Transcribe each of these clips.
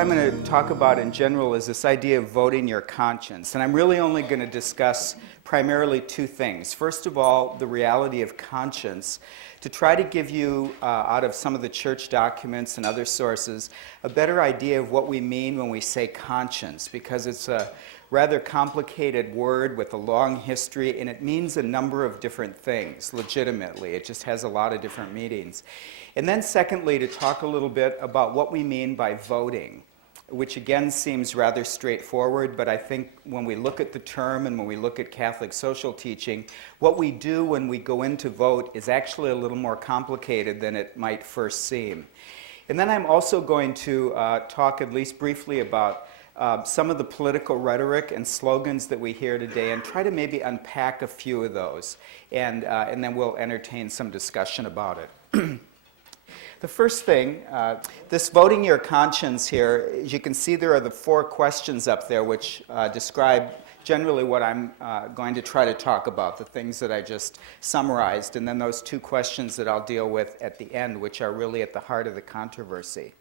I'm going to talk about in general is this idea of voting your conscience. And I'm really only going to discuss primarily two things. First of all, the reality of conscience, to try to give you, out of some of the church documents and other sources, a better idea of what we mean when we say conscience, because it's a rather complicated word with a long history, and it means a number of different things, legitimately. It just has a lot of different meanings. And then secondly, to talk a little bit about what we mean by voting, which again seems rather straightforward, but I think when we look at the term and when we look at Catholic social teaching, what we do when we go in to vote is actually a little more complicated than it might first seem. And then I'm also going to talk at least briefly about some of the political rhetoric and slogans that we hear today, and try to maybe unpack a few of those, and then we'll entertain some discussion about it. The first thing, this voting your conscience here, as you can see there are the 4 questions up there which describe generally what I'm going to try to talk about, the things that I just summarized, and then those 2 questions that I'll deal with at the end, which are really at the heart of the controversy.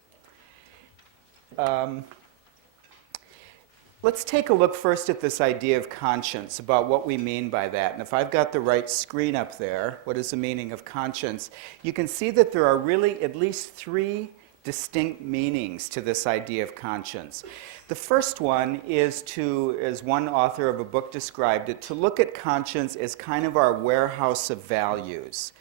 Let's take a look first at this idea of conscience, about what we mean by that. And if I've got the right screen up there, what is the meaning of conscience? You can see that there are really at least 3 distinct meanings to this idea of conscience. The first one is to, as one author of a book described it, to look at conscience as kind of our warehouse of values.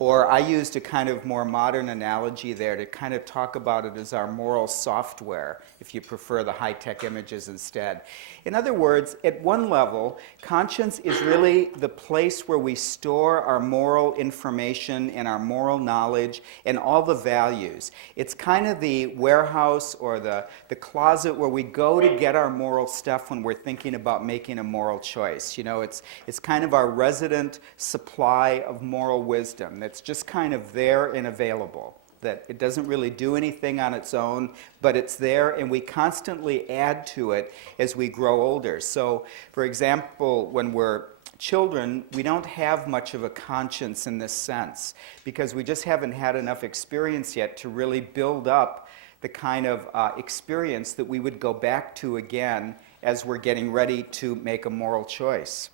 Or I used a kind of more modern analogy there to kind of talk about it as our moral software, if you prefer the high-tech images instead. In other words, at one level, conscience is really the place where we store our moral information and our moral knowledge and all the values. It's kind of the warehouse or the closet where we go to get our moral stuff when we're thinking about making a moral choice. You know, it's kind of our resident supply of moral wisdom. That's just kind of there and available, that it doesn't really do anything on its own, but it's there, and we constantly add to it as we grow older. So, for example, when we're children, we don't have much of a conscience in this sense, because we just haven't had enough experience yet to really build up the kind of experience that we would go back to again as we're getting ready to make a moral choice.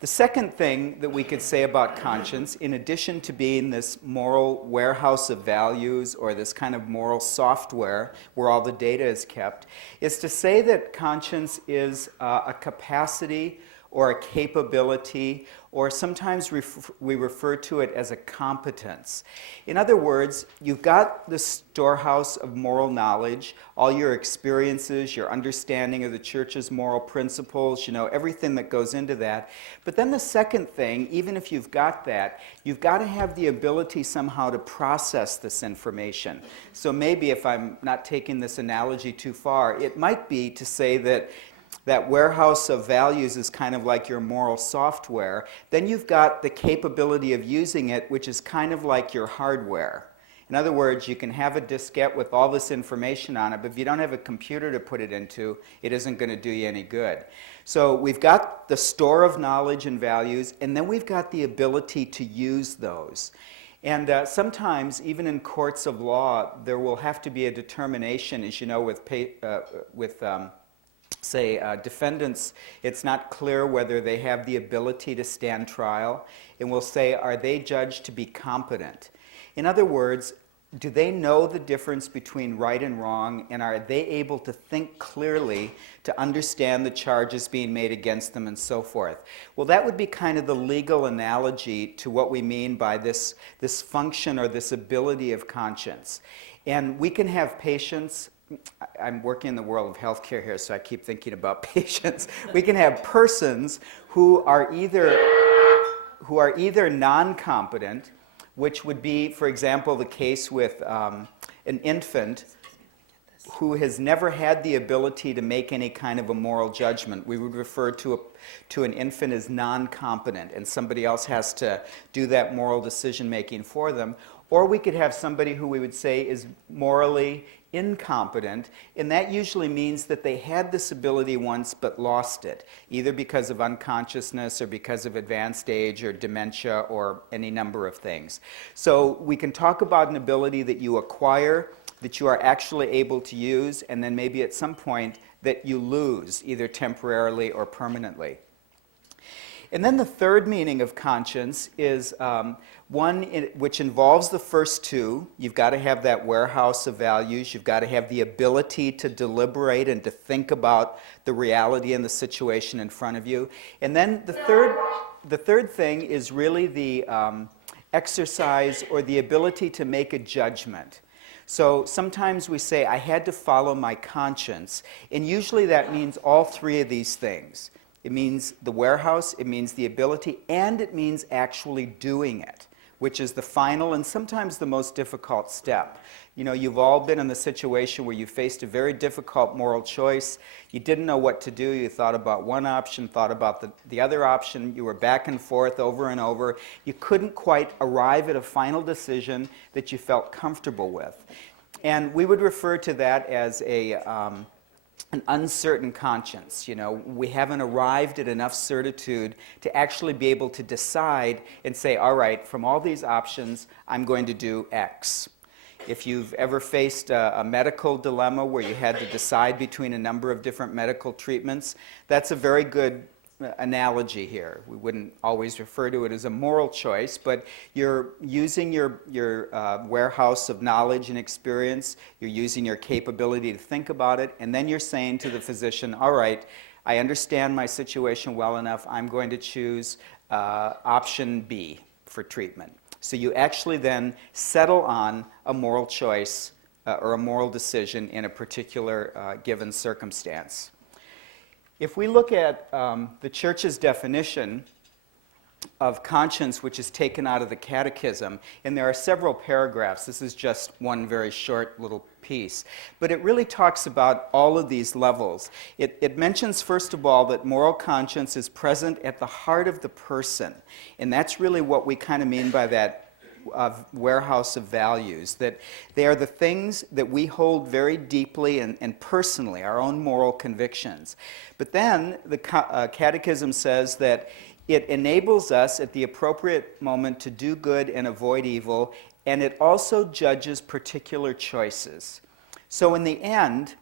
The second thing that we could say about conscience, in addition to being this moral warehouse of values or this kind of moral software where all the data is kept, is to say that conscience is a capacity or a capability, or sometimes we refer to it as a competence. In other words, you've got the storehouse of moral knowledge, all your experiences, your understanding of the church's moral principles, you know, everything that goes into that. But then the second thing, even if you've got that, you've got to have the ability somehow to process this information. So maybe if I'm not taking this analogy too far, it might be to say that warehouse of values is kind of like your moral software. Then you've got the capability of using it, which is kind of like your hardware. In other words, you can have a diskette with all this information on it, but if you don't have a computer to put it into, it isn't going to do you any good. So we've got the store of knowledge and values, and then we've got the ability to use those. And sometimes, even in courts of law, there will have to be a determination, as you know, with defendants, it's not clear whether they have the ability to stand trial, and we'll say, are they judged to be competent? In other words, do they know the difference between right and wrong, and are they able to think clearly to understand the charges being made against them and so forth? Well, that would be kind of the legal analogy to what we mean by this function or this ability of conscience. And we can have patients. I'm working in the world of healthcare here, so I keep thinking about patients. We can have persons who are either non-competent, which would be, for example, the case with an infant who has never had the ability to make any kind of a moral judgment. We would refer to an infant as non-competent, and somebody else has to do that moral decision-making for them. Or we could have somebody who we would say is morally incompetent, and that usually means that they had this ability once but lost it, either because of unconsciousness or because of advanced age or dementia or any number of things. So we can talk about an ability that you acquire that you are actually able to use, and then maybe at some point that you lose, either temporarily or permanently. And then the third meaning of conscience is one which involves the first two. You've got to have that warehouse of values. You've got to have the ability to deliberate and to think about the reality and the situation in front of you. And then the third thing is really the exercise or the ability to make a judgment. So sometimes we say, I had to follow my conscience, and usually that means all three of these things. It means the warehouse, it means the ability, and it means actually doing it, which is the final and sometimes the most difficult step. You know, you've all been in the situation where you faced a very difficult moral choice. You didn't know what to do. You thought about one option, thought about the other option. You were back and forth over and over. You couldn't quite arrive at a final decision that you felt comfortable with. And we would refer to that as an uncertain conscience. You know, we haven't arrived at enough certitude to actually be able to decide and say, all right, from all these options, I'm going to do X. If you've ever faced a medical dilemma where you had to decide between a number of different medical treatments, that's a very good analogy here. We wouldn't always refer to it as a moral choice, but you're using your warehouse of knowledge and experience, you're using your capability to think about it, and then you're saying to the physician, all right, I understand my situation well enough, I'm going to choose option B for treatment. So you actually then settle on a moral choice or a moral decision in a particular given circumstance. If we look at the Church's definition of conscience, which is taken out of the Catechism, and there are several paragraphs, this is just one very short little piece, but it really talks about all of these levels. It mentions, first of all, that moral conscience is present at the heart of the person, and that's really what we kind of mean by that warehouse of values, that they are the things that we hold very deeply and personally, our own moral convictions. But then the Catechism says that it enables us at the appropriate moment to do good and avoid evil, and it also judges particular choices. So in the end,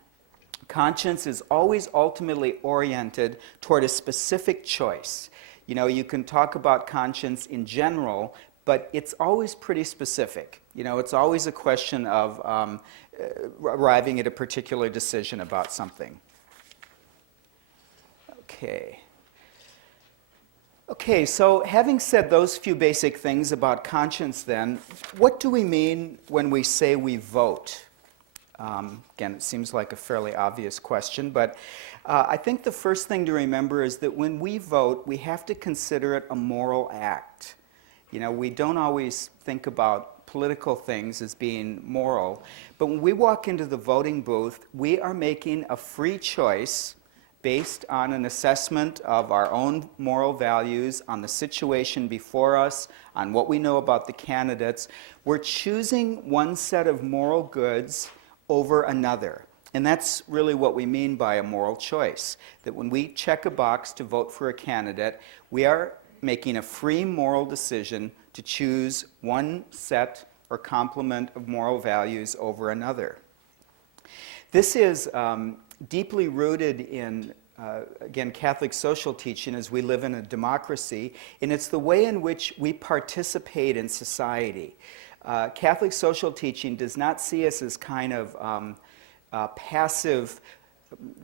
conscience is always ultimately oriented toward a specific choice. You know, you can talk about conscience in general, but it's always pretty specific. You know, it's always a question of arriving at a particular decision about something. Okay, so having said those few basic things about conscience then, what do we mean when we say we vote? Again, it seems like a fairly obvious question, but I think the first thing to remember is that when we vote, we have to consider it a moral act. You know, we don't always think about political things as being moral, but when we walk into the voting booth, we are making a free choice based on an assessment of our own moral values, on the situation before us, on what we know about the candidates. We're choosing one set of moral goods over another. And that's really what we mean by a moral choice, that when we check a box to vote for a candidate, we are making a free moral decision to choose one set or complement of moral values over another. This is deeply rooted in, again, Catholic social teaching as we live in a democracy, and it's the way in which we participate in society. Catholic social teaching does not see us as kind of passive,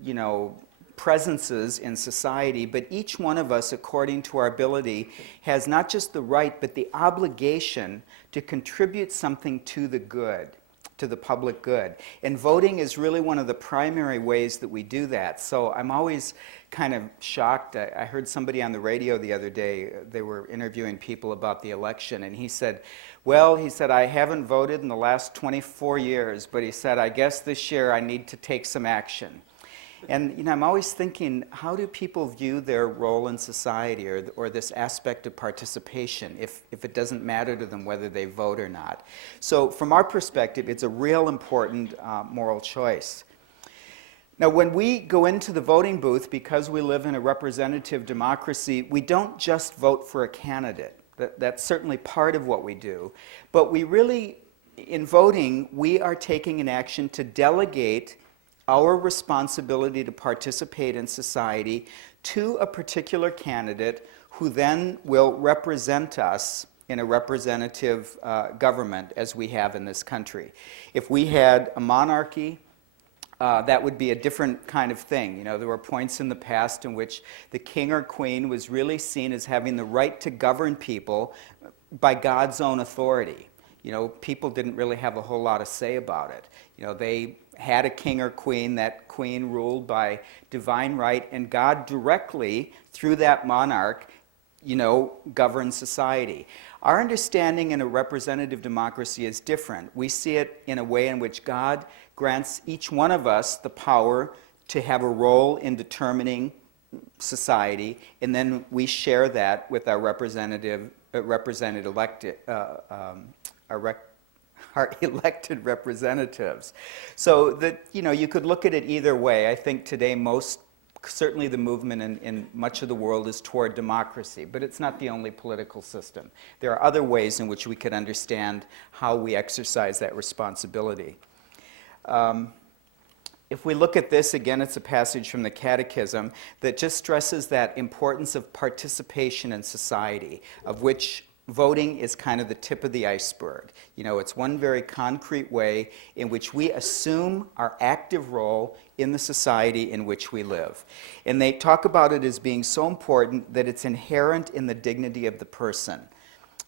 you know, presences in society, but each one of us, according to our ability, has not just the right, but the obligation to contribute something to the good, to the public good. And voting is really one of the primary ways that we do that. So I'm always kind of shocked. I heard somebody on the radio the other day, they were interviewing people about the election, and he said, well, he said, I haven't voted in the last 24 years, but he said, I guess this year I need to take some action. And you know, I'm always thinking, how do people view their role in society or this aspect of participation if it doesn't matter to them whether they vote or not? So from our perspective, it's a real important moral choice. Now, when we go into the voting booth, because we live in a representative democracy, we don't just vote for a candidate. That's certainly part of what we do. But we really in voting, we are taking an action to delegate our responsibility to participate in society to a particular candidate who then will represent us in a representative government as we have in this country. If we had a monarchy, that would be a different kind of thing. You know, there were points in the past in which the king or queen was really seen as having the right to govern people by God's own authority. You know, people didn't really have a whole lot of say about it. You know, they had a king or queen, that queen ruled by divine right, and God directly, through that monarch, you know, governs society. Our understanding in a representative democracy is different. We see it in a way in which God grants each one of us the power to have a role in determining society, and then we share that with our our elected representatives. So that, you know, you could look at it either way. I think today certainly the movement in much of the world is toward democracy, but it's not the only political system. There are other ways in which we could understand how we exercise that responsibility. If we look at this, again, it's a passage from the Catechism that just stresses that importance of participation in society, of which voting is kind of the tip of the iceberg. You know, it's one very concrete way in which we assume our active role in the society in which we live. And they talk about it as being so important that it's inherent in the dignity of the person.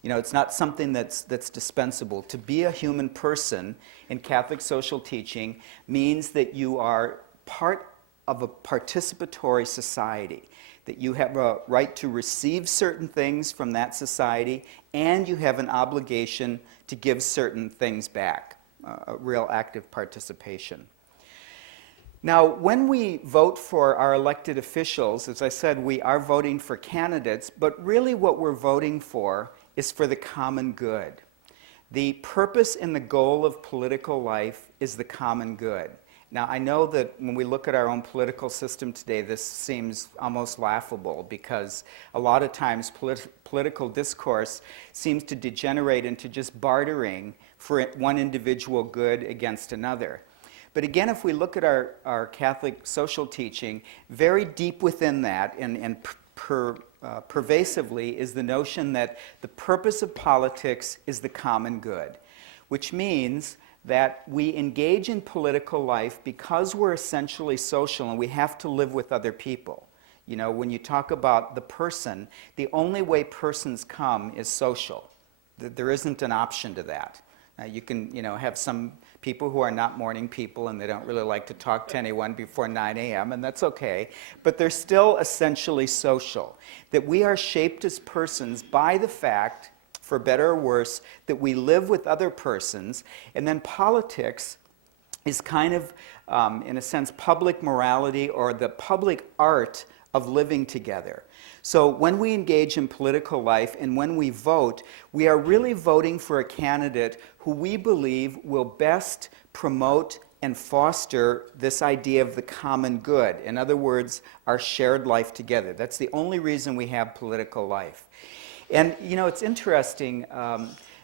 You know, it's not something that's dispensable. To be a human person in Catholic social teaching means that you are part of a participatory society, that you have a right to receive certain things from that society, and you have an obligation to give certain things back, a real active participation. Now, when we vote for our elected officials, as I said, we are voting for candidates, but really what we're voting for is for the common good. The purpose and the goal of political life is the common good. Now, I know that when we look at our own political system today, this seems almost laughable because a lot of times political discourse seems to degenerate into just bartering for one individual good against another. But again, if we look at our Catholic social teaching, very deep within that and pervasively is the notion that the purpose of politics is the common good, which means that we engage in political life because we're essentially social and we have to live with other people. You know, when you talk about the person, the only way persons come is social. There isn't an option to that. Now, you can, you know, have some people who are not morning people and they don't really like to talk to anyone before 9 a.m., and that's okay, but they're still essentially social. That we are shaped as persons by the fact, for better or worse, that we live with other persons, and then politics is kind of, in a sense, public morality or the public art of living together. So when we engage in political life and when we vote, we are really voting for a candidate who we believe will best promote and foster this idea of the common good. In other words, our shared life together. That's the only reason we have political life. And, you know, it's interesting.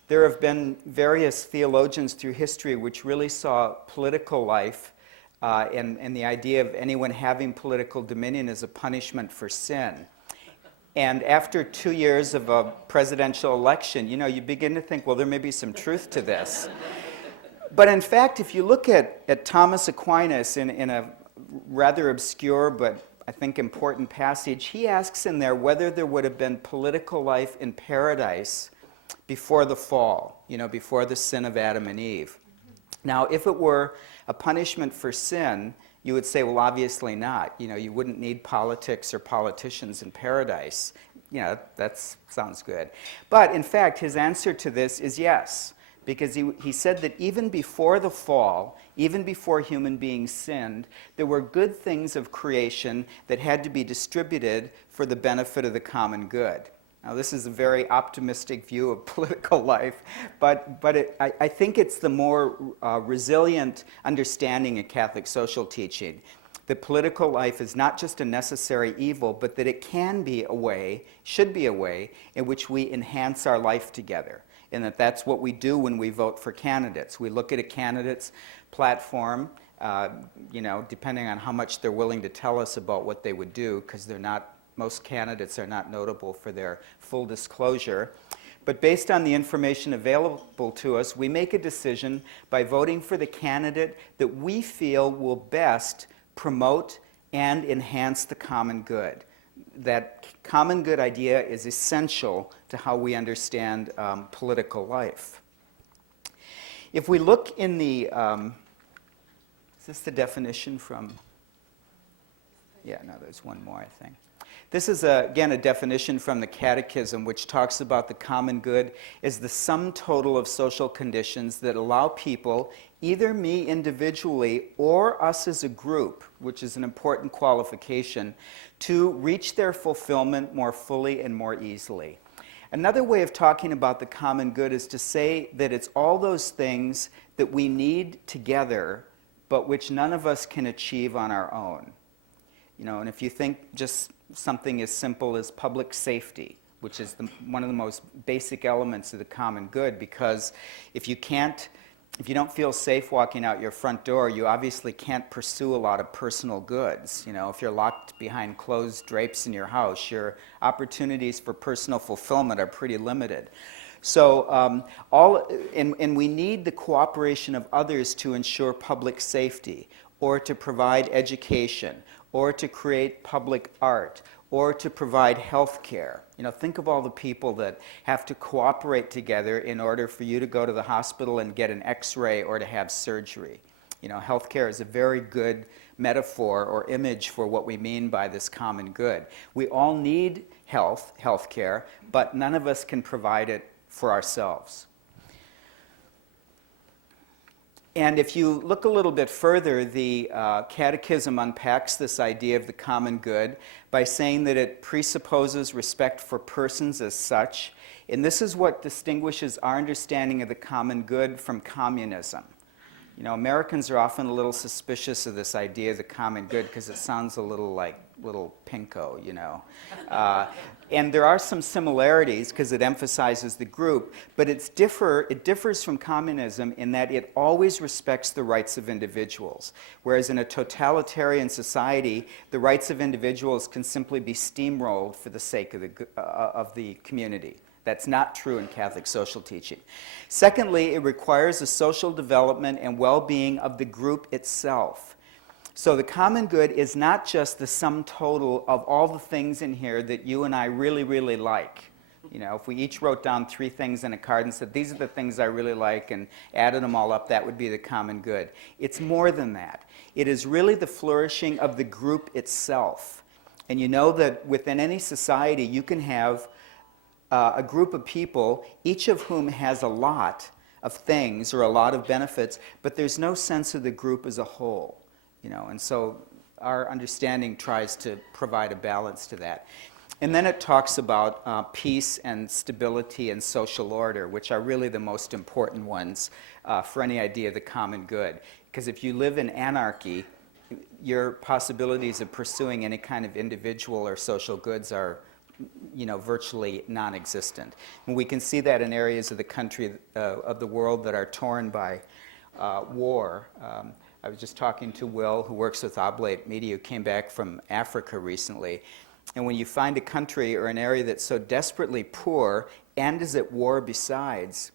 There have been various theologians through history which really saw political life and the idea of anyone having political dominion as a punishment for sin. And after 2 years of a presidential election, you know, you begin to think, well, there may be some truth to this. But in fact, if you look at Thomas Aquinas in a rather obscure but I think important passage, he asks in there whether there would have been political life in paradise before the fall, you know, before the sin of Adam and Eve. Now, if it were a punishment for sin, you would say, well, obviously not. You know, you wouldn't need politics or politicians in paradise. You know, that sounds good. But in fact, his answer to this is yes, because he said that even before the fall, even before human beings sinned, there were good things of creation that had to be distributed for the benefit of the common good. Now, this is a very optimistic view of political life, but I think it's the more resilient understanding of Catholic social teaching, that political life is not just a necessary evil, but that it can be a way, should be a way, in which we enhance our life together. and that's what we do when we vote for candidates. We look at a candidate's platform, depending on how much they're willing to tell us about what they would do, because most candidates are not notable for their full disclosure. But based on the information available to us, we make a decision by voting for the candidate that we feel will best promote and enhance the common good. That common good idea is essential to how we understand political life. If we look in the, is this the definition from, yeah, no, there's one more, I think. This is, again, a definition from the Catechism, which talks about the common good as the sum total of social conditions that allow people, either me individually or us as a group, which is an important qualification, to reach their fulfillment more fully and more easily. Another way of talking about the common good is to say that it's all those things that we need together, but which none of us can achieve on our own. And if you think just something as simple as public safety, which is one of the most basic elements of the common good, because if you don't feel safe walking out your front door, you obviously can't pursue a lot of personal goods. If you're locked behind closed drapes in your house, your opportunities for personal fulfillment are pretty limited. So and we need the cooperation of others to ensure public safety, or to provide education, or to create public art, or to provide health care. Think of all the people that have to cooperate together in order for you to go to the hospital and get an x-ray or to have surgery. Health care is a very good metaphor or image for what we mean by this common good. We all need health care, but none of us can provide it for ourselves. And if you look a little bit further, the Catechism unpacks this idea of the common good by saying that it presupposes respect for persons as such. And this is what distinguishes our understanding of the common good from communism. Americans are often a little suspicious of this idea of the common good because it sounds a little like little pinko, And there are some similarities because it emphasizes the group, but it differs from communism in that it always respects the rights of individuals. Whereas in a totalitarian society, the rights of individuals can simply be steamrolled for the sake of the community. That's not true in Catholic social teaching. Secondly, it requires the social development and well-being of the group itself. So the common good is not just the sum total of all the things in here that you and I really, really like. If we each wrote down 3 things in a card and said, these are the things I really like, and added them all up, that would be the common good. It's more than that. It is really the flourishing of the group itself. And you know that within any society, you can have a group of people, each of whom has a lot of things or a lot of benefits, but there's no sense of the group as a whole. And so our understanding tries to provide a balance to that. And then it talks about peace and stability and social order, which are really the most important ones for any idea of the common good. Because if you live in anarchy, your possibilities of pursuing any kind of individual or social goods are virtually non-existent. And we can see that in areas of the country, of the world that are torn by war. I was just talking to Will, who works with Oblate Media, who came back from Africa recently. And when you find a country or an area that's so desperately poor and is at war besides,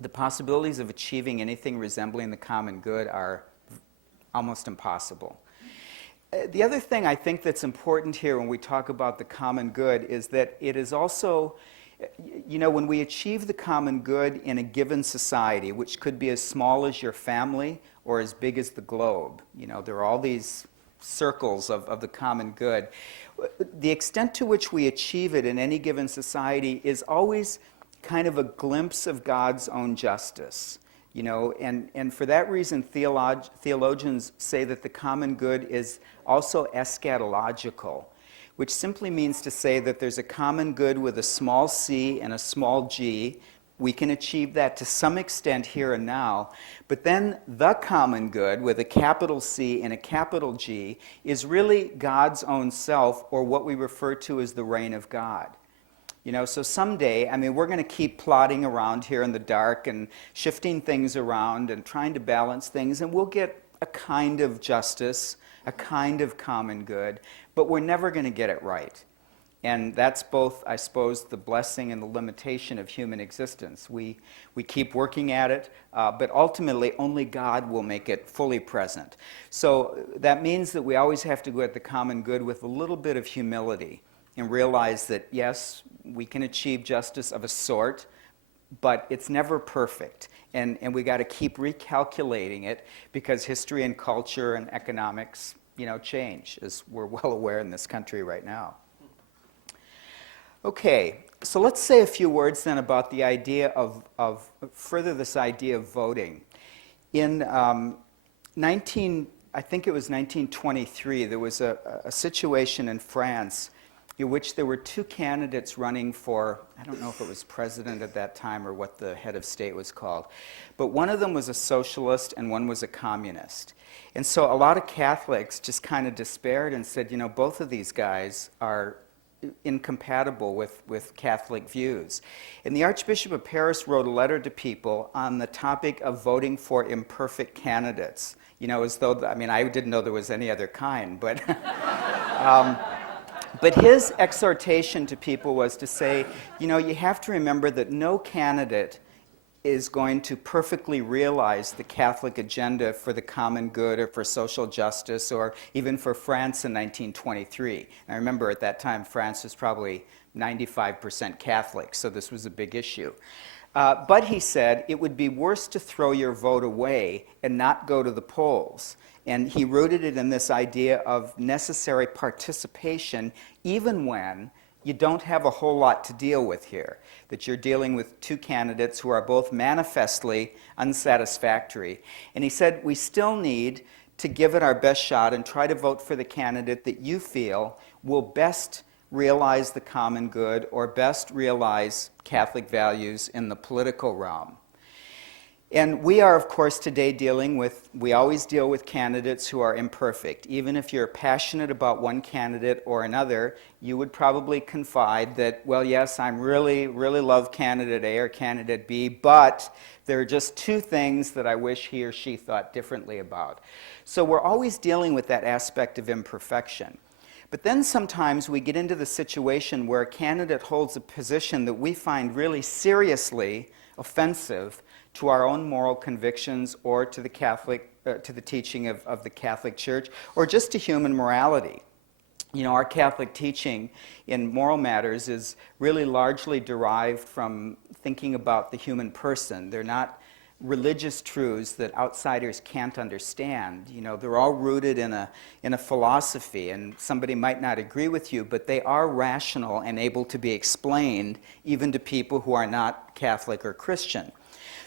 the possibilities of achieving anything resembling the common good are almost impossible. The other thing I think that's important here when we talk about the common good is that it is also, when we achieve the common good in a given society, which could be as small as your family or as big as the globe, there are all these circles of the common good. The extent to which we achieve it in any given society is always kind of a glimpse of God's own justice. And for that reason, theologians say that the common good is also eschatological, which simply means to say that there's a common good with a small c and a small g. We can achieve that to some extent here and now, but then the common good with a capital C and a capital G is really God's own self, or what we refer to as the reign of God. So someday, I mean, we're going to keep plodding around here in the dark and shifting things around and trying to balance things, and we'll get a kind of justice, a kind of common good, but we're never going to get it right. And that's both, I suppose, the blessing and the limitation of human existence. We keep working at it, but ultimately only God will make it fully present. So that means that we always have to go at the common good with a little bit of humility and realize that, yes, we can achieve justice of a sort, but it's never perfect. And we got to keep recalculating it because history and culture and economics, change, as we're well aware in this country right now. Okay, so let's say a few words then about the idea of further this idea of voting. In I think it was 1923, there was a situation in France in which there were two candidates running for, I don't know if it was president at that time or what the head of state was called, but one of them was a socialist and one was a communist. And so a lot of Catholics just kind of despaired and said, both of these guys are incompatible with Catholic views. And the Archbishop of Paris wrote a letter to people on the topic of voting for imperfect candidates. As though, I didn't know there was any other kind, but but his exhortation to people was to say, you have to remember that no candidate is going to perfectly realize the Catholic agenda for the common good or for social justice or even for France in 1923. And I remember at that time France was probably 95% Catholic, so this was a big issue. But he said it would be worse to throw your vote away and not go to the polls. And he rooted it in this idea of necessary participation even when you don't have a whole lot to deal with here, that you're dealing with two candidates who are both manifestly unsatisfactory. And he said, we still need to give it our best shot and try to vote for the candidate that you feel will best realize the common good or best realize Catholic values in the political realm. And we are, of course, today we always deal with candidates who are imperfect. Even if you're passionate about one candidate or another, you would probably confide that, well, yes, I really love candidate A or candidate B, but there are just two things that I wish he or she thought differently about. So we're always dealing with that aspect of imperfection. But then sometimes we get into the situation where a candidate holds a position that we find really seriously offensive to our own moral convictions or to the teaching of the Catholic Church, or just to human morality. Our Catholic teaching in moral matters is really largely derived from thinking about the human person. They're not religious truths that outsiders can't understand. They're all rooted in a philosophy, and somebody might not agree with you, but they are rational and able to be explained even to people who are not Catholic or Christian.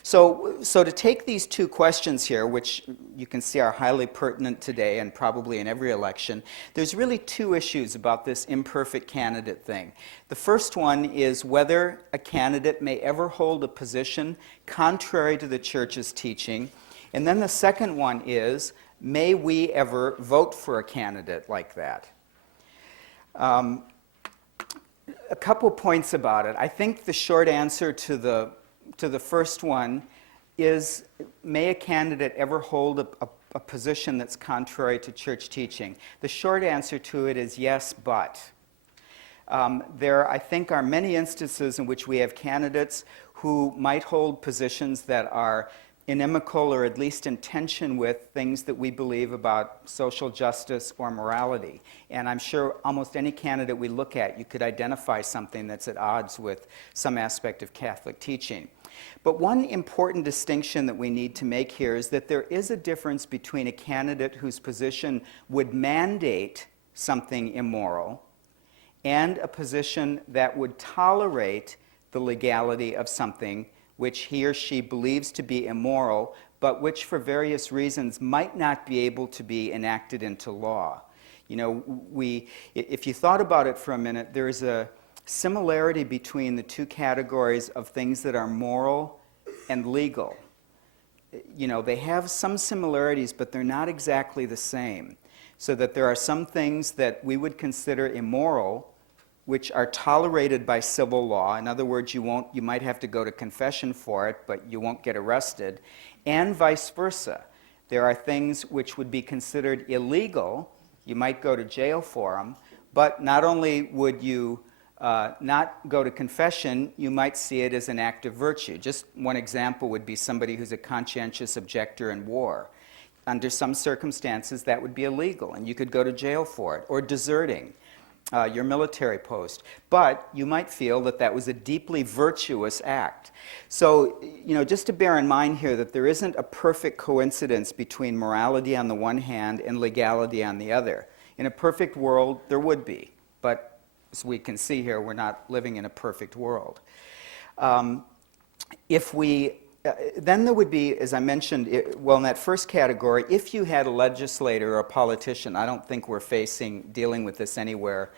So to take these two questions here, which you can see are highly pertinent today and probably in every election, there's really two issues about this imperfect candidate thing. The first one is whether a candidate may ever hold a position contrary to the Church's teaching. And then the second one is, may we ever vote for a candidate like that? A couple points about it. I think the short answer to the first one is, may a candidate ever hold a position that's contrary to church teaching? The short answer to it is yes, but. There, I think, are many instances in which we have candidates who might hold positions that are inimical or at least in tension with things that we believe about social justice or morality. And I'm sure almost any candidate we look at, you could identify something that's at odds with some aspect of Catholic teaching. But one important distinction that we need to make here is that there is a difference between a candidate whose position would mandate something immoral and a position that would tolerate the legality of something which he or she believes to be immoral, but which for various reasons might not be able to be enacted into law. If you thought about it for a minute, there is a similarity between the two categories of things that are moral and legal. They have some similarities, but they're not exactly the same. So that there are some things that we would consider immoral which are tolerated by civil law. In other words, you might have to go to confession for it, but you won't get arrested, and vice versa. There are things which would be considered illegal. You might go to jail for them, but not only would you not go to confession, you might see it as an act of virtue. Just one example would be somebody who's a conscientious objector in war. Under some circumstances, that would be illegal, and you could go to jail for it, or deserting your military post. But you might feel that that was a deeply virtuous act. So, just to bear in mind here that there isn't a perfect coincidence between morality on the one hand and legality on the other. In a perfect world, there would be, but as we can see here, we're not living in a perfect world. Then there would be, as I mentioned, in that first category, if you had a legislator or a politician, I don't think we're dealing with this anywhere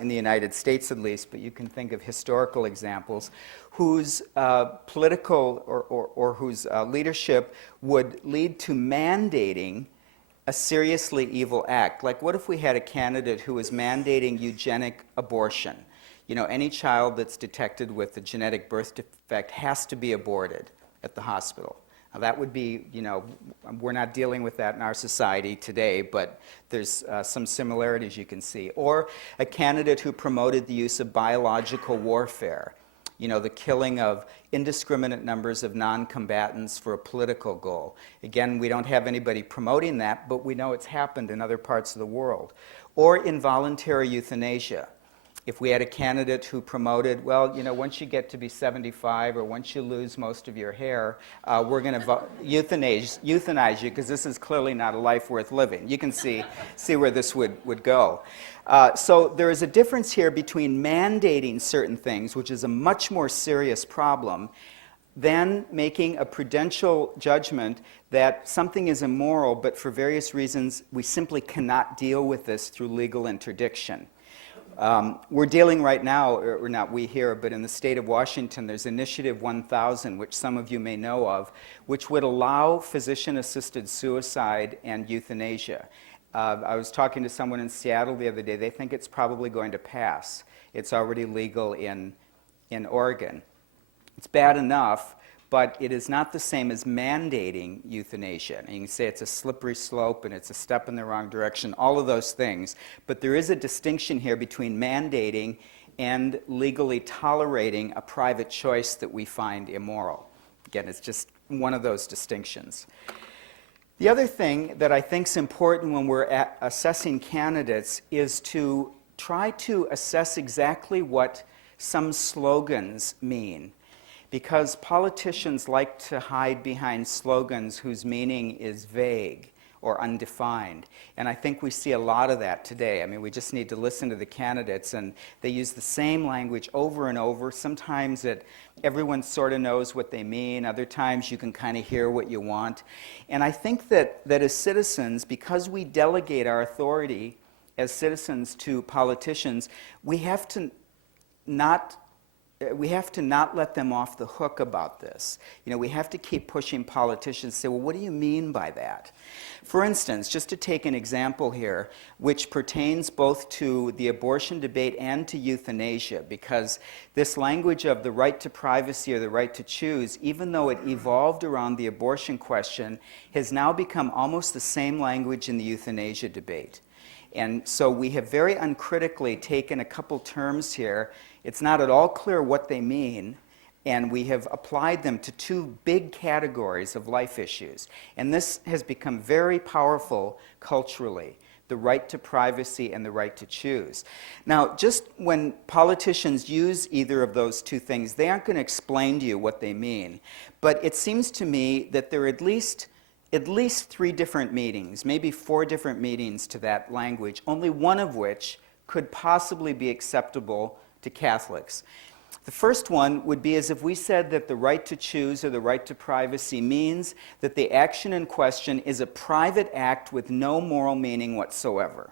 in the United States at least, but you can think of historical examples, whose political or whose leadership would lead to mandating a seriously evil act. Like, what if we had a candidate who was mandating eugenic abortion? Any child that's detected with a genetic birth defect has to be aborted at the hospital. Now, that would be, we're not dealing with that in our society today, but there's some similarities you can see. Or a candidate who promoted the use of biological warfare, the killing of indiscriminate numbers of non-combatants for a political goal. Again, we don't have anybody promoting that, but we know it's happened in other parts of the world. Or involuntary euthanasia. If we had a candidate who promoted, once you get to be 75 or once you lose most of your hair, we're going to euthanize you because this is clearly not a life worth living. You can see where this would go. So there is a difference here between mandating certain things, which is a much more serious problem, than making a prudential judgment that something is immoral, but for various reasons we simply cannot deal with this through legal interdiction. We're dealing right now, or not we here, but in the state of Washington, there's Initiative 1000, which some of you may know of, which would allow physician-assisted suicide and euthanasia. I was talking to someone in Seattle the other day. They think it's probably going to pass. It's already legal in Oregon. It's bad enough, but it is not the same as mandating euthanasia. And you can say it's a slippery slope and it's a step in the wrong direction, all of those things. But there is a distinction here between mandating and legally tolerating a private choice that we find immoral. Again, it's just one of those distinctions. The other thing that I think is important when we're assessing candidates is to try to assess exactly what some slogans mean. Because politicians like to hide behind slogans whose meaning is vague or undefined. And I think we see a lot of that today. I mean, we just need to listen to the candidates, and they use the same language over and over. Sometimes everyone sort of knows what they mean. Other times you can kind of hear what you want. And I think that as citizens, because we delegate our authority as citizens to politicians, we have to not let them off the hook about this. We have to keep pushing politicians to say, well, what do you mean by that? For instance, just to take an example here, which pertains both to the abortion debate and to euthanasia, because this language of the right to privacy or the right to choose, even though it evolved around the abortion question, has now become almost the same language in the euthanasia debate. And so we have very uncritically taken a couple terms here. It's not at all clear what they mean, and we have applied them to two big categories of life issues. And this has become very powerful culturally, the right to privacy and the right to choose. Now, just when politicians use either of those two things, they aren't going to explain to you what they mean. But it seems to me that there are at least 3 different meanings, maybe 4 different meanings to that language, only one of which could possibly be acceptable to Catholics. The first one would be as if we said that the right to choose or the right to privacy means that the action in question is a private act with no moral meaning whatsoever.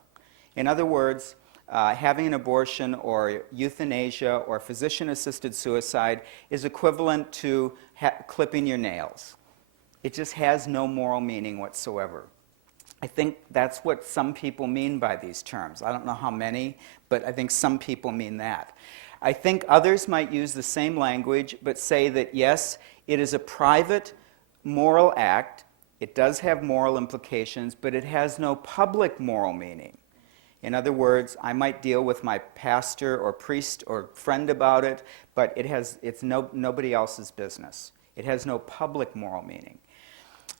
In other words, having an abortion or euthanasia or physician-assisted suicide is equivalent to clipping your nails. It just has no moral meaning whatsoever. I think that's what some people mean by these terms. I don't know how many, but I think some people mean that. I think others might use the same language, but say that yes, it is a private moral act. It does have moral implications, but it has no public moral meaning. In other words, I might deal with my pastor or priest or friend about it, but it's nobody else's business. It has no public moral meaning.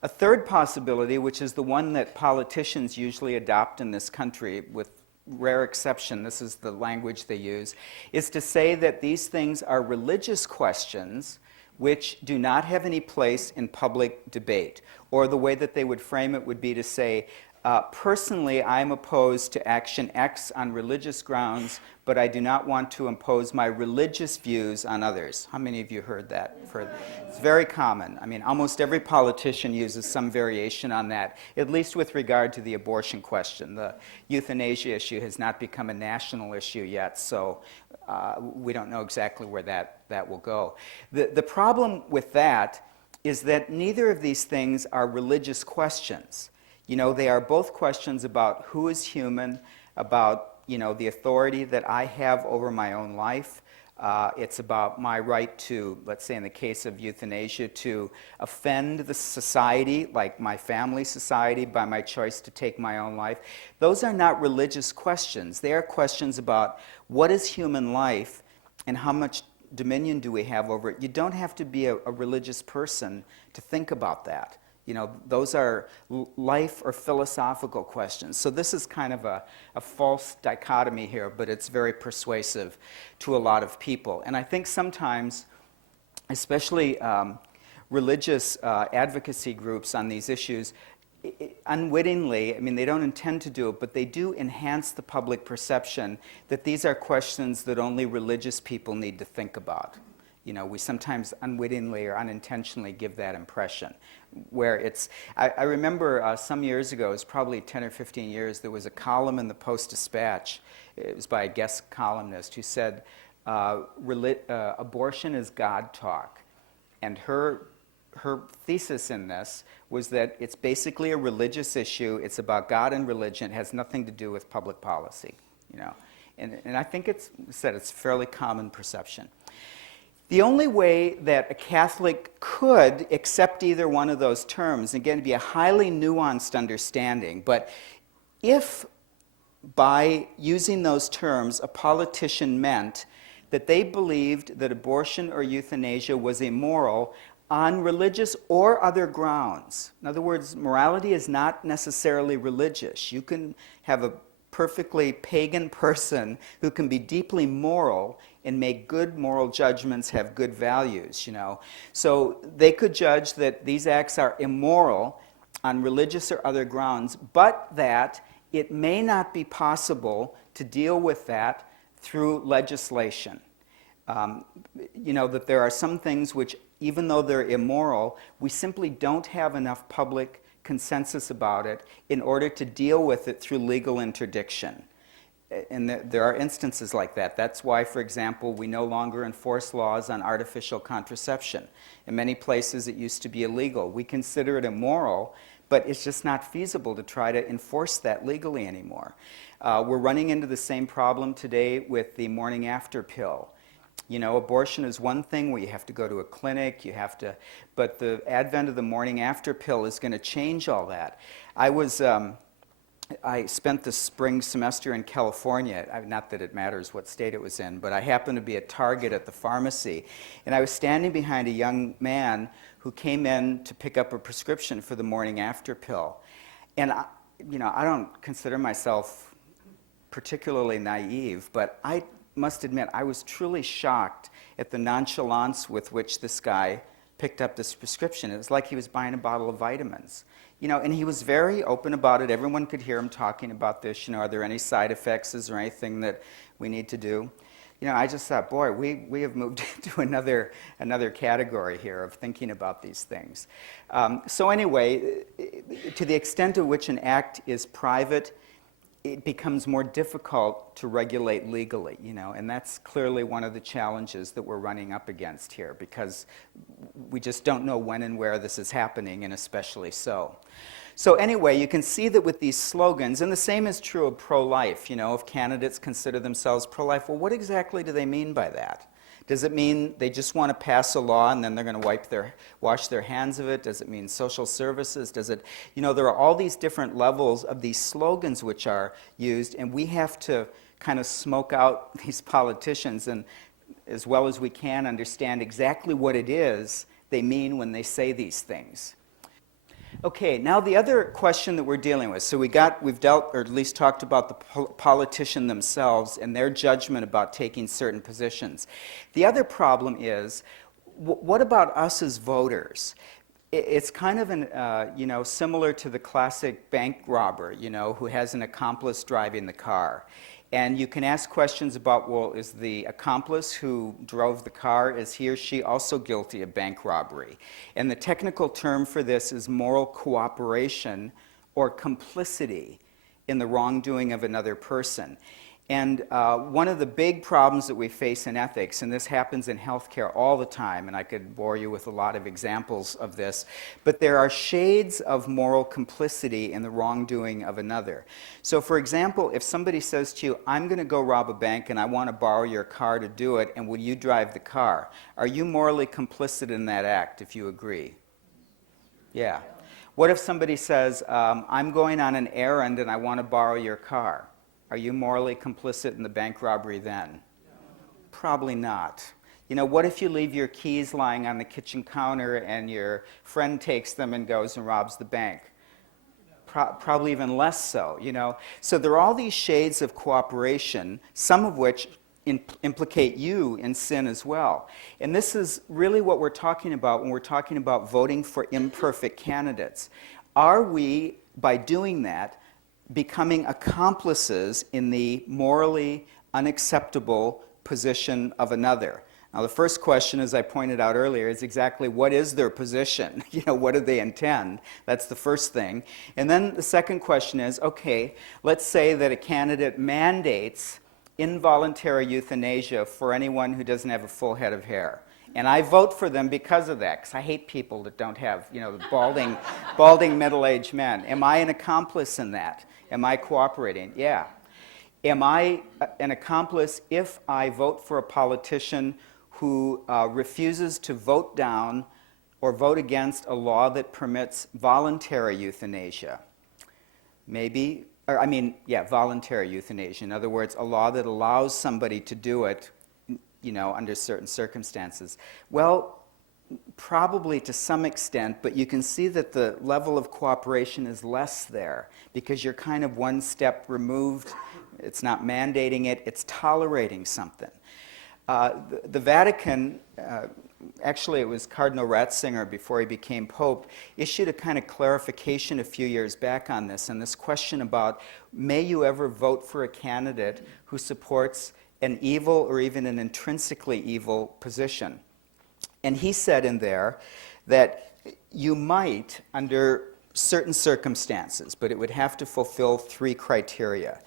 A third possibility, which is the one that politicians usually adopt in this country, with rare exception, this is the language they use, is to say that these things are religious questions which do not have any place in public debate. Or the way that they would frame it would be to say, personally, I'm opposed to action X on religious grounds, but I do not want to impose my religious views on others. How many of you heard that? It's very common. I mean, almost every politician uses some variation on that, at least with regard to the abortion question. The euthanasia issue has not become a national issue yet, so we don't know exactly where that will go. The problem with that is that neither of these things are religious questions. You know, they are both questions about who is human, about, you know, the authority that I have over my own life. It's about my right to, let's say in the case of euthanasia, to offend the society, like my family society, by my choice to take my own life. Those are not religious questions. They are questions about what is human life and how much dominion do we have over it. You don't have to be a religious person to think about that. You know, those are life or philosophical questions. So this is kind of a false dichotomy here, but it's very persuasive to a lot of people. And I think sometimes, especially religious advocacy groups on these issues, unwittingly, I mean, they don't intend to do it, but they do enhance the public perception that these are questions that only religious people need to think about. You know, we sometimes unwittingly or unintentionally give that impression. Where it's, I remember some years ago, it was probably 10 or 15 years, there was a column in the Post-Dispatch. It was by a guest columnist who said, abortion is God talk. And her thesis in this was that it's basically a religious issue. It's about God and religion. It has nothing to do with public policy. You know, and I think it's fairly common perception. The only way that a Catholic could accept either one of those terms, again, it'd be a highly nuanced understanding, but if by using those terms a politician meant that they believed that abortion or euthanasia was immoral on religious or other grounds. In other words, morality is not necessarily religious. You can have a perfectly pagan person who can be deeply moral and make good moral judgments, have good values, you know. So they could judge that these acts are immoral on religious or other grounds, but that it may not be possible to deal with that through legislation. You know, that there are some things which, even though they're immoral, we simply don't have enough public consensus about it in order to deal with it through legal interdiction. And there are instances like that. That's why, for example, we no longer enforce laws on artificial contraception. In many places it used to be illegal. We consider it immoral, but it's just not feasible to try to enforce that legally anymore. We're running into the same problem today with the morning after pill. You know, abortion is one thing where you have to go to a clinic, but the advent of the morning after pill is going to change all that. I spent the spring semester in California, not that it matters what state it was in, but I happened to be at Target at the pharmacy, and I was standing behind a young man who came in to pick up a prescription for the morning after pill. And I don't consider myself particularly naive, but I must admit I was truly shocked at the nonchalance with which this guy picked up this prescription. It was like he was buying a bottle of vitamins. You know, and he was very open about it. Everyone could hear him talking about this. You know, are there any side effects? Is there anything that we need to do? You know, I just thought, boy, we have moved into another category here of thinking about these things. So anyway, to the extent to which an act is private, it becomes more difficult to regulate legally, you know, and that's clearly one of the challenges that we're running up against here, because we just don't know when and where this is happening, and especially so. So anyway, you can see that with these slogans, and the same is true of pro-life, if candidates consider themselves pro-life, well, what exactly do they mean by that? Does it mean they just want to pass a law and then they're going to wash their hands of it? Does it mean social services? Does it, there are all these different levels of these slogans which are used, and we have to kind of smoke out these politicians and, as well as we can, understand exactly what it is they mean when they say these things. Okay, now the other question that we're dealing with, so we've dealt, or at least talked about the politician themselves and their judgment about taking certain positions. The other problem is, what about us as voters? It's kind of similar to the classic bank robber, who has an accomplice driving the car. And you can ask questions about, well, is the accomplice who drove the car, is he or she also guilty of bank robbery? And the technical term for this is moral cooperation or complicity in the wrongdoing of another person. And one of the big problems that we face in ethics, and this happens in healthcare all the time, and I could bore you with a lot of examples of this, but there are shades of moral complicity in the wrongdoing of another. So for example, if somebody says to you, I'm going to go rob a bank and I want to borrow your car to do it, and will you drive the car? Are you morally complicit in that act if you agree? Yeah. What if somebody says, I'm going on an errand and I want to borrow your car? Are you morally complicit in the bank robbery then? No. Probably not. What if you leave your keys lying on the kitchen counter and your friend takes them and goes and robs the bank? Probably even less so, So there are all these shades of cooperation, some of which implicate you in sin as well. And this is really what we're talking about when we're talking about voting for imperfect candidates. Are we, by doing that, becoming accomplices in the morally unacceptable position of another? Now, the first question, as I pointed out earlier, is exactly what is their position? What do they intend? That's the first thing. And then the second question is, okay, let's say that a candidate mandates involuntary euthanasia for anyone who doesn't have a full head of hair. And I vote for them because of that, because I hate people that don't have, the balding middle-aged men. Am I an accomplice in that? Am I cooperating? Yeah. Am I an accomplice if I vote for a politician who refuses to vote down or vote against a law that permits voluntary euthanasia? Maybe, voluntary euthanasia. In other words, a law that allows somebody to do it under certain circumstances. Well, probably to some extent, but you can see that the level of cooperation is less there because you're kind of one step removed. It's not mandating it, it's tolerating something. The Vatican, actually it was Cardinal Ratzinger before he became Pope, issued a kind of clarification a few years back on this question about, may you ever vote for a candidate who supports an evil or even an intrinsically evil position? And he said in there that you might, under certain circumstances, but it would have to fulfill 3 criteria.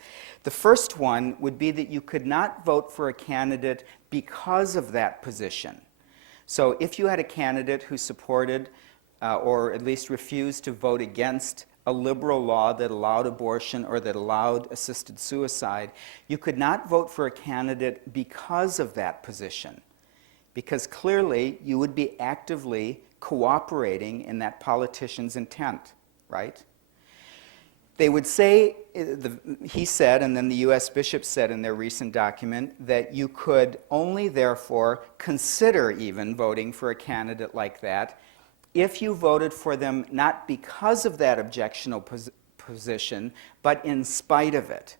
The first one would be that you could not vote for a candidate because of that position. So if you had a candidate who supported or at least refused to vote against a liberal law that allowed abortion or that allowed assisted suicide, you could not vote for a candidate because of that position, because clearly you would be actively cooperating in that politician's intent, right? They would say, he said, and then the U.S. bishops said in their recent document, that you could only therefore consider even voting for a candidate like that if you voted for them not because of that objectionable position, but in spite of it.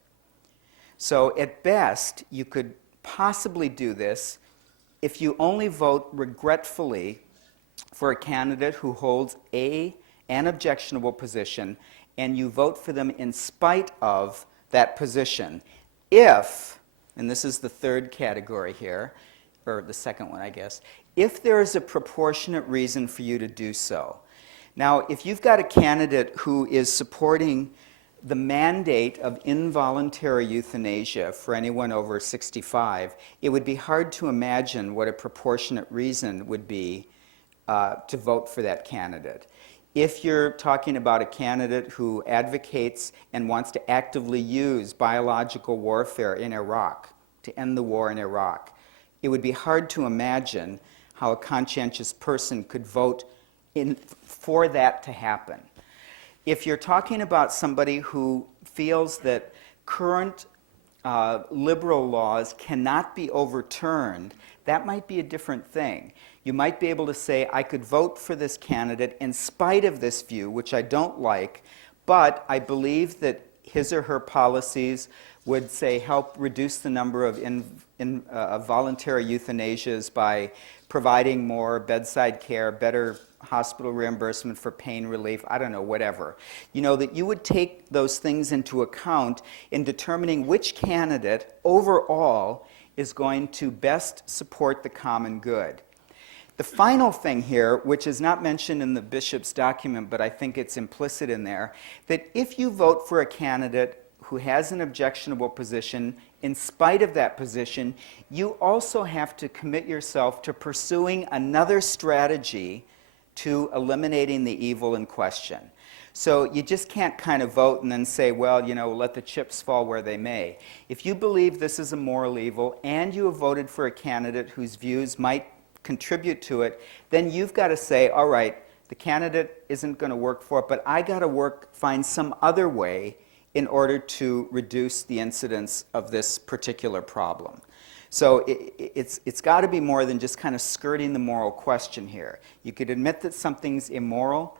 So at best, you could possibly do this if you only vote regretfully for a candidate who holds an objectionable position, and you vote for them in spite of that position. If, and this is the third category here, or the second one, I guess, if there is a proportionate reason for you to do so. Now, if you've got a candidate who is supporting the mandate of involuntary euthanasia for anyone over 65, it would be hard to imagine what a proportionate reason would be to vote for that candidate. If you're talking about a candidate who advocates and wants to actively use biological warfare in Iraq, to end the war in Iraq, it would be hard to imagine how a conscientious person could vote for that to happen. If you're talking about somebody who feels that current liberal laws cannot be overturned, that might be a different thing. You might be able to say, I could vote for this candidate in spite of this view, which I don't like, but I believe that his or her policies would, say, help reduce the number of voluntary euthanasias by providing more bedside care, better hospital reimbursement for pain relief, I don't know, whatever. You know, that you would take those things into account in determining which candidate overall is going to best support the common good. The final thing here, which is not mentioned in the bishop's document, but I think it's implicit in there, that if you vote for a candidate who has an objectionable position, in spite of that position, you also have to commit yourself to pursuing another strategy to eliminating the evil in question. So you just can't kind of vote and then say, well, you know, let the chips fall where they may. If you believe this is a moral evil and you have voted for a candidate whose views might contribute to it, then you've got to say, all right, the candidate isn't going to work for it, but I got to find some other way in order to reduce the incidence of this particular problem. So it's got to be more than just kind of skirting the moral question here. You could admit that something's immoral,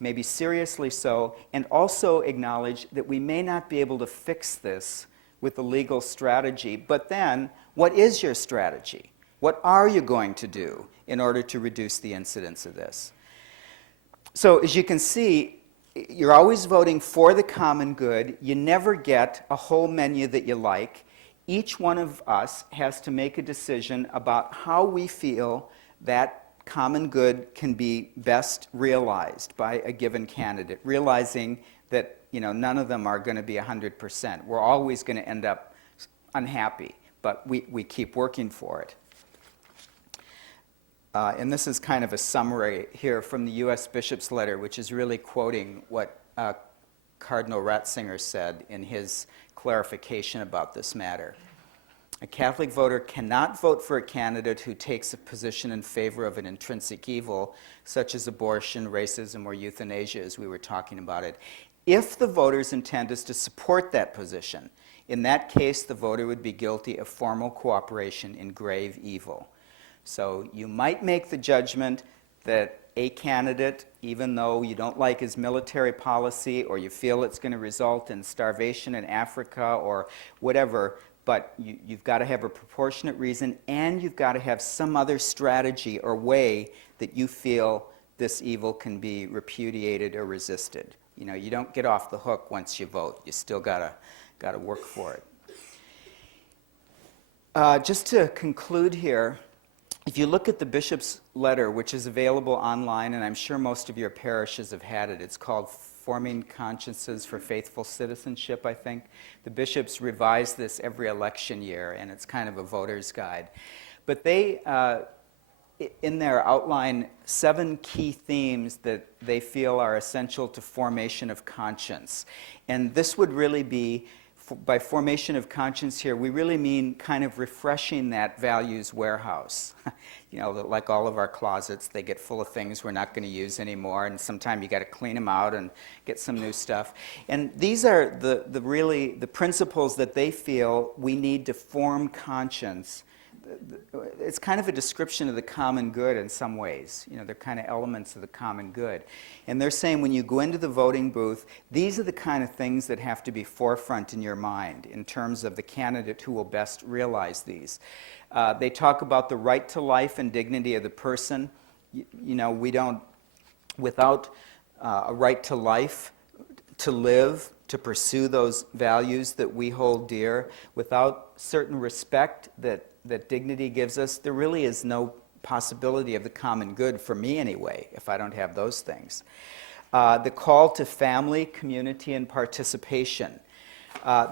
maybe seriously so, and also acknowledge that we may not be able to fix this with a legal strategy, but then what is your strategy? What are you going to do in order to reduce the incidence of this? So as you can see, you're always voting for the common good. You never get a whole menu that you like. Each one of us has to make a decision about how we feel that common good can be best realized by a given candidate, realizing that, you know, none of them are going to be 100%. We're always going to end up unhappy, but we keep working for it. And this is kind of a summary here from the U.S. Bishop's letter, which is really quoting what Cardinal Ratzinger said in his clarification about this matter. A Catholic voter cannot vote for a candidate who takes a position in favor of an intrinsic evil, such as abortion, racism, or euthanasia, as we were talking about it, if the voter's intent is to support that position. In that case, the voter would be guilty of formal cooperation in grave evil. So you might make the judgment that a candidate, even though you don't like his military policy or you feel it's going to result in starvation in Africa or whatever, but you've got to have a proportionate reason and you've got to have some other strategy or way that you feel this evil can be repudiated or resisted. You know, you don't get off the hook once you vote. You still got to work for it. Just to conclude here, if you look at the bishop's letter, which is available online, and I'm sure most of your parishes have had it, it's called Forming Consciences for Faithful Citizenship, I think. The bishops revise this every election year, and it's kind of a voter's guide. But they, in there, outline 7 key themes that they feel are essential to formation of conscience. And this would really be, by formation of conscience here, we really mean kind of refreshing that values warehouse. You know, like all of our closets, they get full of things we're not going to use anymore, and sometimes you got to clean them out and get some new stuff. And these are the principles that they feel we need to form conscience. It's kind of a description of the common good in some ways. You know, they're kind of elements of the common good. And they're saying when you go into the voting booth, these are the kind of things that have to be forefront in your mind in terms of the candidate who will best realize these. They talk about the right to life and dignity of the person. You know, we don't, without a right to life, to live, to pursue those values that we hold dear, without certain respect that dignity gives us, there really is no possibility of the common good, for me anyway, if I don't have those things. The call to family, community, and participation.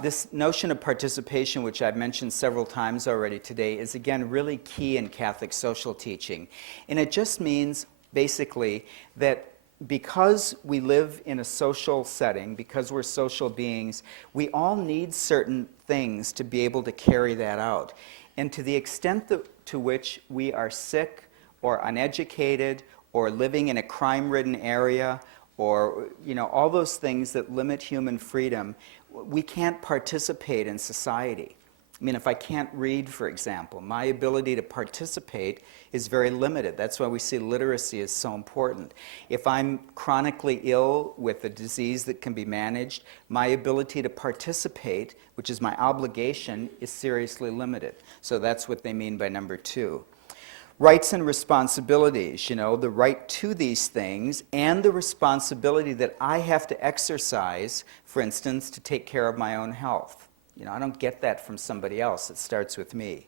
This notion of participation, which I've mentioned several times already today, is again really key in Catholic social teaching. And it just means, basically, that because we live in a social setting, because we're social beings, we all need certain things to be able to carry that out. And to the extent to which we are sick or uneducated or living in a crime-ridden area or all those things that limit human freedom, we can't participate in society. I mean, if I can't read, for example, my ability to participate is very limited. That's why we see literacy is so important. If I'm chronically ill with a disease that can be managed, my ability to participate, which is my obligation, is seriously limited. So that's what they mean by number 2. Rights and responsibilities, the right to these things and the responsibility that I have to exercise, for instance, to take care of my own health. I don't get that from somebody else. It starts with me.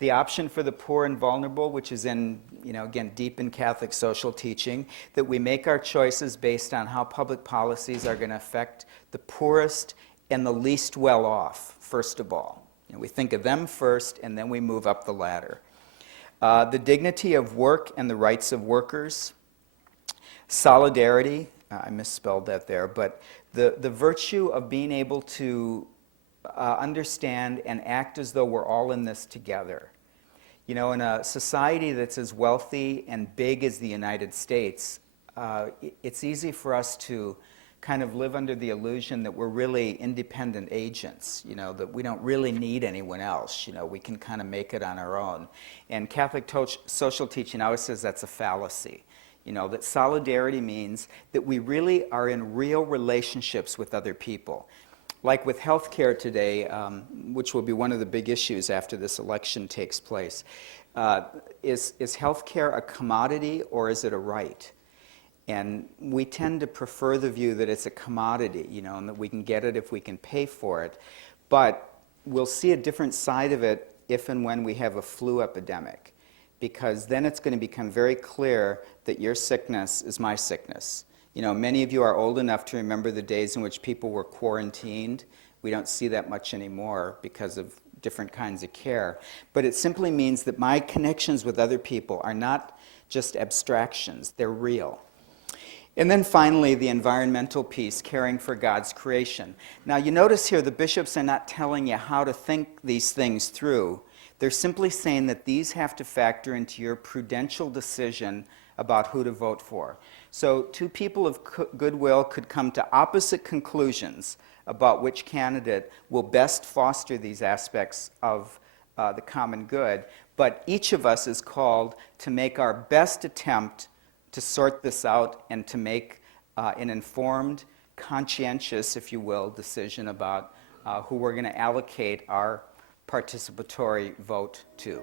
The option for the poor and vulnerable, which is in, again, deep in Catholic social teaching, that we make our choices based on how public policies are going to affect the poorest and the least well off, first of all. We think of them first, and then we move up the ladder. The dignity of work and the rights of workers. Solidarity, I misspelled that there, but the virtue of being able to understand and act as though we're all in this together. In a society that's as wealthy and big as the United States, it's easy for us to kind of live under the illusion that we're really independent agents, that we don't really need anyone else. We can kind of make it on our own. And Catholic social teaching always says that's a fallacy. That solidarity means that we really are in real relationships with other people. Like with healthcare today, which will be one of the big issues after this election takes place, is healthcare a commodity or is it a right? And we tend to prefer the view that it's a commodity, and that we can get it if we can pay for it. But we'll see a different side of it if and when we have a flu epidemic, because then it's going to become very clear that your sickness is my sickness. Many of you are old enough to remember the days in which people were quarantined. We don't see that much anymore because of different kinds of care. But it simply means that my connections with other people are not just abstractions, they're real. And then finally, the environmental piece, caring for God's creation. Now you notice here the bishops are not telling you how to think these things through. They're simply saying that these have to factor into your prudential decision about who to vote for. So 2 people of goodwill could come to opposite conclusions about which candidate will best foster these aspects of the common good, but each of us is called to make our best attempt to sort this out and to make an informed, conscientious, if you will, decision about who we're going to allocate our participatory vote to.